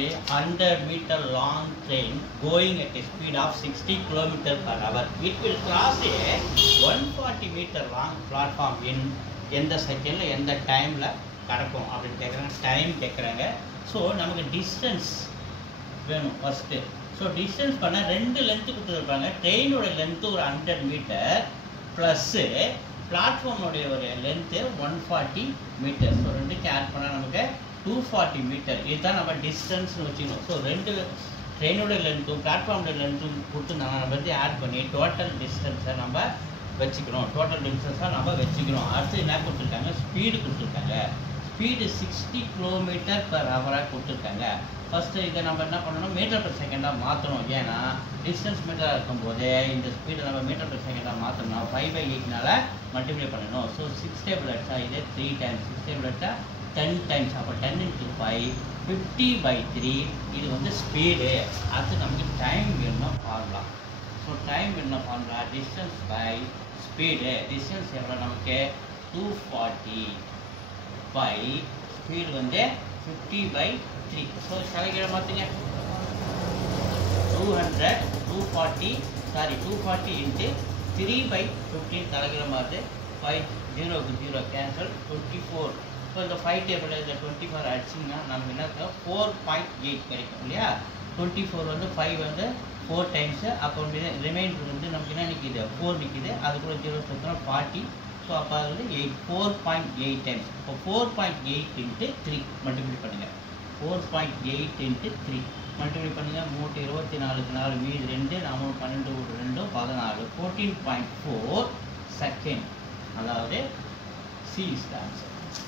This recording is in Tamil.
A 100-meter long train going at a speed of 60 km/h. It will cross a 140-meter long platform in எந்த செகண்டில் எந்த டைமில் கடக்கும் அப்படின்னு கேட்குறாங்க. டைம் கேட்குறாங்க. ஸோ நமக்கு டிஸ்டன்ஸ் வேணும் ஃபஸ்ட்டு. ஸோ டிஸ்டன்ஸ் பண்ணால் 2 லென்த்து கொடுத்துருப்பாங்க. ட்ரெயினோட லென்த்து ஒரு 100 மீட்டர் ப்ளஸ்ஸு பிளாட்ஃபார்மோடைய ஒரு லென்த்து 140 மீட்டர். ஸோ ரெண்டுக்கு ஆட் பண்ணால் நமக்கு 240 மீட்டர். இதுதான் நம்ம டிஸ்டன்ஸ்னு வச்சுக்கணும். ஸோ 2 ட்ரெயினோட லென்த்தும் பிளாட்ஃபார்மோட லென்த்தும் கொடுத்துருந்தாங்க. நம்ம வந்து ஆட் பண்ணி டோட்டல் டிஸ்டன்ஸை நம்ம வச்சுக்கணும். டோட்டல் டிஸ்டன்ஸாக நம்ம வச்சுக்கணும். அடுத்து என்ன கொடுத்துருக்காங்க, ஸ்பீடு கொடுத்துருக்காங்க. ஸ்பீடு 60 km/h கொடுத்துருக்காங்க. ஃபஸ்ட்டு இதை நம்ம என்ன பண்ணணும், மீட்டர் பர் செகண்டாக மாற்றணும். ஏன்னா டிஸ்டன்ஸ் மீட்டராக இருக்கும்போது இந்த ஸ்பீடை நம்ம மீட்டர் பர் செகண்டாக மாற்றணும். 5/8னால மல்டிப்ளை பண்ணணும். ஸோ 6 டேபிள் அடிச்சா இது 3 டைம்ஸ், 6 டேபிள் அடிச்சா 10 டைம்ஸ். அப்போ 10 × 5 50/3. இது வந்து ஸ்பீடு. அடுத்து நமக்கு டைம் வேணும்னா ஃபார்முலா. ஸோ டைம் என்ன formula, distance by speed. Distance எவ்வளோ நமக்கு 240 பை ஸ்பீடு வந்து 50/3. ஸோ தலைகீழ மாற்றுங்க. 240 × 3/15 தலைகீழ மாற்று. 5 0க்கு 0 கேன்சல். 24. ஸோ இந்த 5 டேபிள் இந்த 24 அடிச்சிங்கன்னா நமக்கு என்ன 4.8 கிடைக்கும் இல்லையா. 24 வந்து 5 வந்து 4 டைம்ஸு. அப்போ ரிமைண்டர் வந்து நமக்கு என்ன நிற்கிது, 4 நிற்கிது. அது கூட 0 சேர்த்தோம்னா 40. ஸோ அப்போ அது வந்து 4.8 டைம்ஸ். இப்போ 4.8 × 3 மல்டிப்ளை பண்ணுங்கள். 4.8 × 3 மல்டிப்ளை பண்ணுங்கள். 3 24க்கு 4 மீது 2 4 12 2 14 14.4 செகண்ட். அதாவது C is the answer.